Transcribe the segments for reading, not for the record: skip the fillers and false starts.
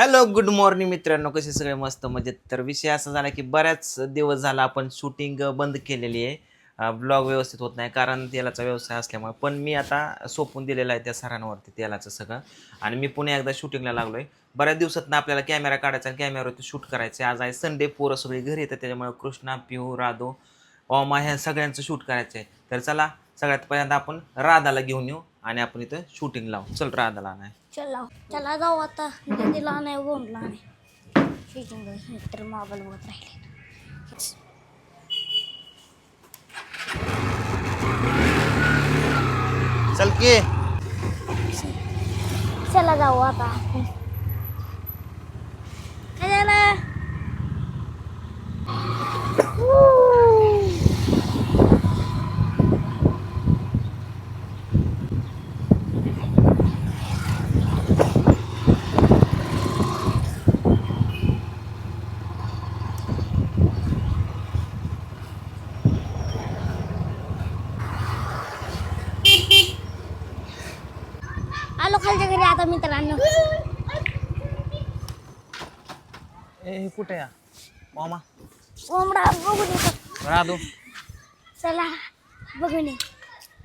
Hello good morning मित्रांनो, कसे सगळे मस्त मजेत. तर विषय असा झाला की बऱ्याच दिवस झाला आपण शूटिंग बंद केलेली आहे. ब्लॉग व्यवस्थित होत नाही कारण तेलाचा व्यवसाय असल्यामुळे. पण मी आता सोपून दिलेला आहे त्या सरांवरती तेलाचं सगळं. आणि मी पुन्हा एकदा शूटिंगला लागलो आहे. बऱ्याच दिवसात आपल्याला कॅमेरा काढायचा आणि कॅमेऱ्यावरती शूट करायचं. आज आहे संडे, पोरं सगळी घरी येतात त्याच्यामुळे कृष्णा, पिऊ, राधो, ओमा ह्या सगळ्यांचं शूट करायचं आहे. तर चला सगळ्यात पहिल्यांदा आपण राधाला घेऊन येऊ आणि आपण इथं शूटिंग लावू. चल राधाला नाही चला चला जाऊ आता दीदीला नाही बोलला नाही शूटिंग तर मोबाईल बघत राहिले. चल की. चला जाऊ आता. काय झालं? आलो खालच्या घरी आता मित्रांनो. ए कुठे या ओमा कोंबडा बघून येतो. राधो चला बघून ये.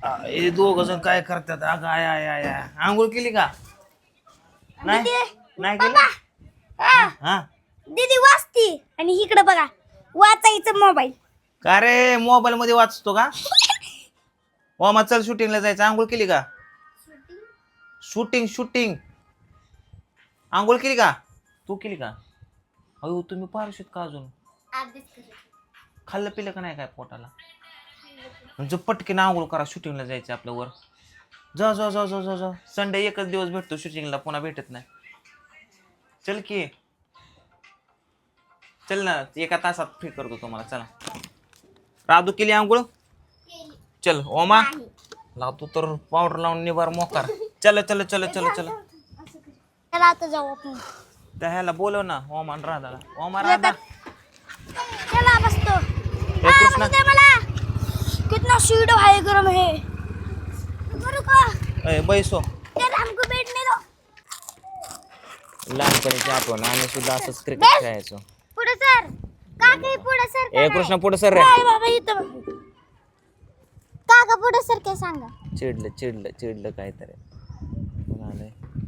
हे दोघ जण काय करतात? अगं आय आय आय आय. आंघोळ केली का? नाही नाही केली. हा दीदी वाचती आणि इकडे बघा वाचायचं मोबाईल. का रे मोबाईल मध्ये वाचतो का? ओमा चल शूटिंगला जायचं. आंघोळ केली का? शूटिंग शूटिंग आंघोळ केली का? तू केली का? अयो तुम्ही पारशीत का अजून? खाल्लं पिलं का नाही काय पोटाला? म्हणजे पटकीन आंघोळ करा, शूटिंगला जायचं आपल्या वर. जा जा जा जा जा जा. संडे एकच दिवस भेटतो शूटिंगला, पुन्हा भेटत नाही. चल की चल ना, एका तासात फ्री करतो तुम्हाला. चला राधू केली आंघोळ? चल ओमा लावतो तर पावडर लावून निभार मोकार. चल चल चल चल चल. चला आता जाऊ आपण. त्या ह्याला बोलव ना ओमा आणि राधाला. ओमा राधा चला बसतो. हे कृष्णा मला कितना स्वीट है गरम है. करू का? ए बैसो. यार हमको बैठने दो. लहानपणीची आठवण. आम्ही सुद्धा असंच क्रिकेट खेळायचो. पुढे सर काका पुढे सर. ए कृष्णा पुढे सर रे. काय बाबा इथं काका पुढे सर काय सांगा. चिडलं चिडलं चिडलं काहीतरी.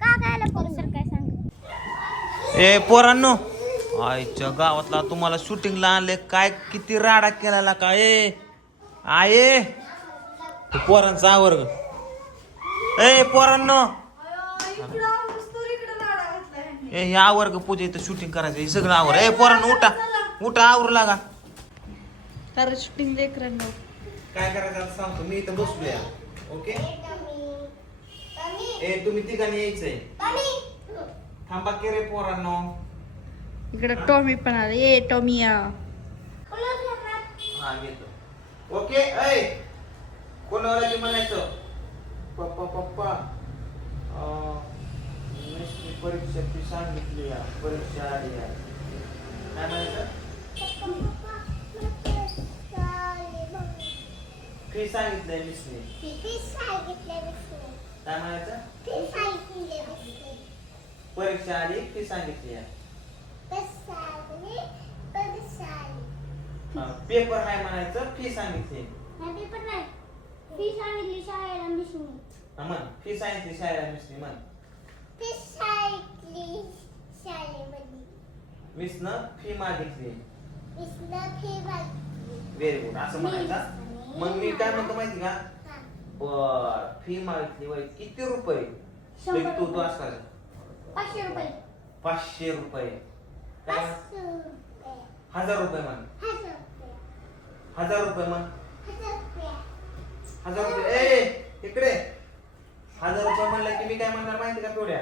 काका याला पुढे सर काय सांगा. ए पोरांनो, आईच्या गावातला तुम्हाला शूटिंगला आणले काय? किती राडा केला का? ए आये तू पोरांचा आवर्ग. ए पोरांनो, ए हे आवर्ग पूजा इथं शूटिंग करायचं. हे सगळं आवर. ए पोरांनो उठा उठा, आवरू लागा. तर शूटिंग लेकरांना काय करायचं आता सांगतो मी. इथं बसूया. ओके. ए तुम्ही तिघांनी यायचंय. थांबा की रे पोरांनो. इकडे टॉमी पण आला. ये टॉमी या. हा घेतो. ओके. ऐ कोणाला म्हणायचं? पप्पा पप्पा मी परीक्षा ती सांगितली. परीक्षा आली आहे. काय म्हणायचं? फी सांगितलंय मिसने. काय म्हणायचं? परीक्षा आली फी सांगितली आहे. पेपर नाही म्हणायचं, फी सांगितली. पेपर नाही फी सांगितली शाळेला मिसनी. म्हण फी सांगितली शाळेला मिसने. म्हण मिसनं फी मागितली. Very good. असं म्हणायचं. मग मी काय म्हणतो माहिती का? फी मागितली वय किती रुपये? तू तू असं 500 रुपये. 500 रुपये. 1000 रुपये म्हण. 1000 रुपये म्हण. 1000 रुपये. ए इकडे 1000 रुपये म्हणलं की मी काय म्हणणार माहिती का थोड्या?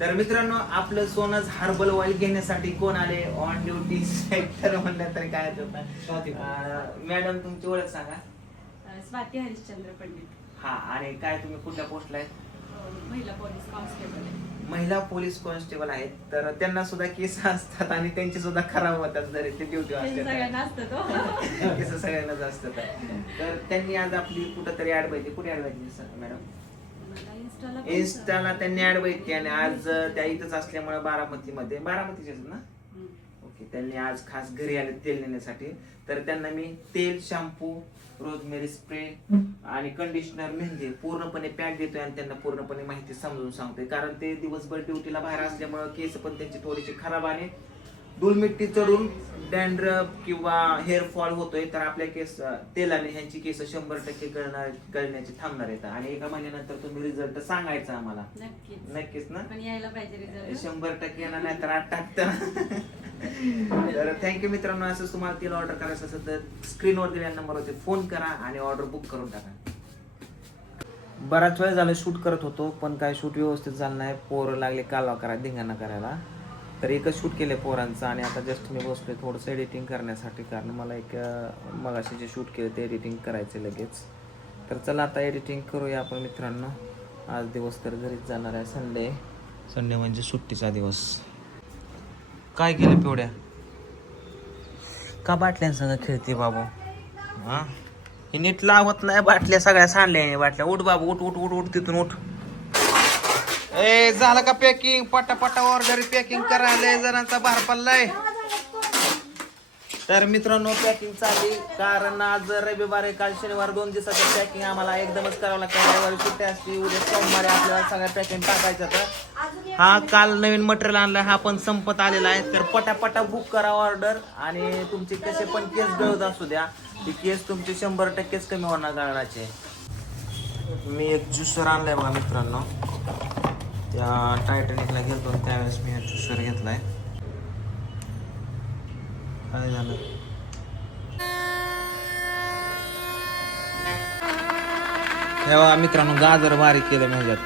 तर मित्रांनो, आपलं सोनच हर्बल ऑइल घेण्यासाठी कोण आले? ऑन ड्युटी सेक्टर म्हणलं तरी काय होतं. मॅडम तुमची ओळख सांगा. स्वाती हरिश्चंद्र पंडित. हा, आणि काय तुम्ही कुठल्या पोस्टला आहे? महिला पोलीस कॉन्स्टेबल आहे. महिला पोलीस कॉन्स्टेबल आहेत. तर त्यांना सुद्धा केस असतात आणि त्यांची सुद्धा खराब होतात जरी ते ड्युटी सगळ्यांना असतं तो. केस सगळ्यांनाच असतात. तर त्यांनी आज आपली कुठंतरी ऍड पाहिजे. कुठे ऍड पाहिजे मॅडम? इंस्टाला त्यांनी ऍड बघितली आणि आज त्या इथंच असल्यामुळे बारामतीचे ना ओके, त्यांनी आज खास घरी आले तेल नेण्यासाठी. तर त्यांना मी तेल, शॅम्पू, रोजमेरी स्प्रे आणि कंडिशनर, मेहंदी पूर्णपणे पॅक देतोय आणि त्यांना पूर्णपणे माहिती समजून सांगतोय. कारण ते दिवसभर ड्युटीला बाहेर असल्यामुळे केस पण त्यांची थोडीशी खराब आणि धूळमिट्टी चढून डॅन्ड्रफ किंवा हेअर फॉल होतोय. तर आपल्या केस तेलाने ह्यांची केस 100% गळण्याची थांबणार आहेत आणि एका महिन्यानंतर तुम्ही रिझल्ट सांगायचा आम्हाला. नक्कीच ना, पण यायला पाहिजे रिझल्ट. 100% येणार नाही तर 8 टाकतं. तर थँक्यू मित्रांनो. असंच तुम्हाला तेल ऑर्डर करायचं असेल तर स्क्रीनवर दिलेल्या नंबरवरती फोन करा आणि ऑर्डर बुक करून टाका. बराच वेळ झाला शूट करत होतो पण काय शूट व्यवस्थित झालं नाही. पोरं लागले कालवा करायला, धिंगाणा करायला. तर एकच शूट केलं पोरांचं आणि आता जस्ट मी बसलोय थोडंसं एडिटिंग करण्यासाठी. कारण मला एक मगाशी जे शूट केलं ते एडिटिंग करायचं लगेच. तर चला आता एडिटिंग करूया आपण मित्रांनो. आज दिवस तर घरीच जाणार आहे. संडे म्हणजे सुट्टीचा दिवस. काय केलं पिवड्या? का बाटल्यांसंग खेळते बाबू? हा, हे नीट लावत नाही. बाटल्या सगळ्या सांडल्या. बाटल्या उठ बाबू, उठ उठ उठ उठ तिथून उठ. ए झालं का पॅकिंग? पटापटा ऑर्डर पॅकिंग करायला जणांचा भार पडलाय. तर मित्रांनो पॅकिंग चालली कारण आज रविवार आहे, काल शनिवार, 2 दिवसाचं पॅकिंग आम्हाला एकदमच करावं लागतं. रविवारी सुट्टी असते, उद्या सोमवारी आपल्याला सगळ्या पॅकिंग टाकायचं. तर हा काल नवीन मटेरियल आणलाय, हा पण संपत आलेला आहे. तर पटापटा बुक करा ऑर्डर आणि तुमचे कसे पण केस गळत असू द्या, ती केस तुमचे 100%च कमी होणार गळण्याचे. मी एक ज्युसर आणलाय बघा मित्रांनो. त्या टायटॅनिकला गेलो त्यावेळेस मी हा ज्युसर घेतलाय. काय झालं? तेव्हा मित्रांनो गाजर बारीक केलं ह्याच्यात.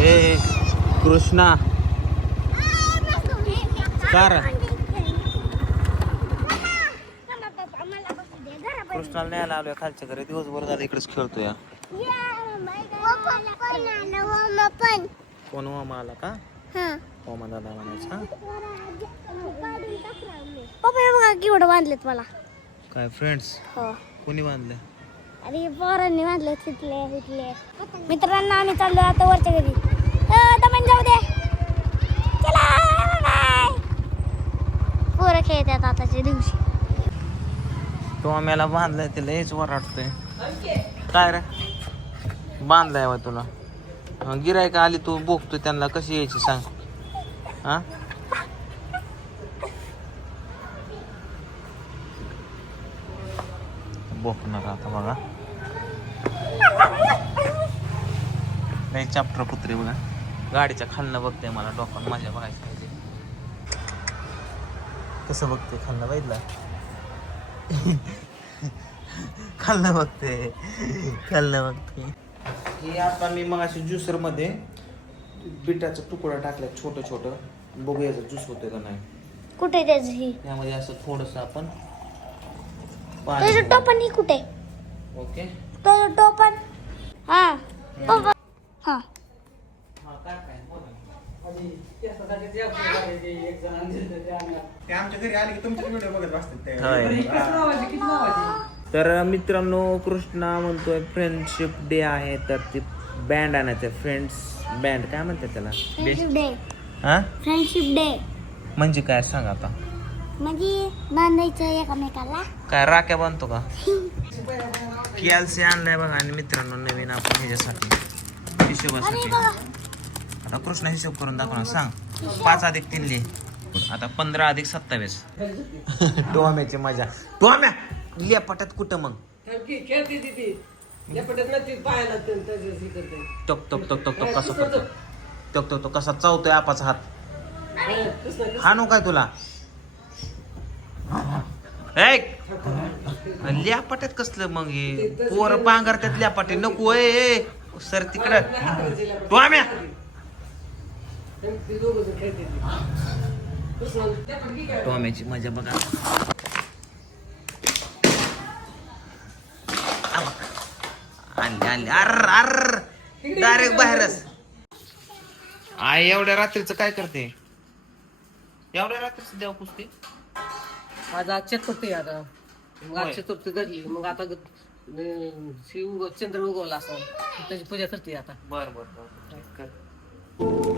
ए कृष्णा कार कृष्णाला न्यायला आलोय खालच्या घरी. दिवसभर झालं इकडेच खेळतोय. कोण ओमा आला का? ओमा दादा म्हणायचा. पप्पा बघा केवढं बांधलेत मला. काय फ्रेंड्स? हो, कोणी बांधले? अरे पोरांनी बांधले तिथले. मित्रांना आम्ही चाललो आता वरच्या घरी. दमन जाऊ दे. चला बाय. पोरं खेळतात आताच्या दिवशी. तो आम्हाला बांधलाय तिला हेच वराटतोय. काय रे बांधलाय वा तुला? गिरायका आली तू बोगतोय त्यांना, कशी यायची सांग? हा बोकणार आता बघा. लय चाप्टर कुत्रे बघा. गाडीच्या खालनं बघते मला डोकान माझ्या बघायचं पाहिजे. कसं बघते खालनं बघितलं? खालनं बघते. हे आता मी मग अशी ज्युसर मध्ये बिटाचा तुकडा टाकला छोटं. बघूया ज्यूस होतोय का नाही. कुठे त्याच ही? त्यामध्ये असं थोडस आपण त्याचं टोपण ही कुठे? ओके त्याचं टोपण. हा पप्पा. हा आमच्या घरी आले की तुमचे व्हिडिओ बघत बसतात. तर मित्रांनो कृष्णा म्हणतोय फ्रेंडशिप डे आहे तर ती बँड आणायचं. फ्रेंड्स बँड काय म्हणतात त्याला? Friendship day. हा फ्रेंडशिप डे म्हणजे काय सांग आता? म्हणजे बांधायचं एकमेकाला. काय राख्या बांधतो का? कॅल्सी आणलाय बघा. आणि मित्रांनो नवीन आपण ह्याच्यासाठी हिशोबासाठी आता कृष्णा हिशोब करून दाखवणार. सांग 5 अधिक 3 लिहि. आता 15 अधिक 27. टोम्याची मजा. टोम्या लेपाट्यात कुठं मग? टक टक टक टक टक कसं करतो? टक टक टक कसा चावतोय आपाचा हात. हा नो काय तुला? ल्यापाट्यात कसलं मग हे पोर पांघरत्यात ल्यापाटे नको. सर तिकडं टोम्या. टोम्याची मजा बघा. आणली अर्र डायरेक्ट बाहेरच. आई एवढ्या रात्रीचं काय करते? एवढ्या रात्रीचं देव पुसते? आज चतुर्थी आता. मग आज चतुर्थी धरली. मग आता चंद्र उगवला असं त्याची पूजा करते आता. बर बर बर कर.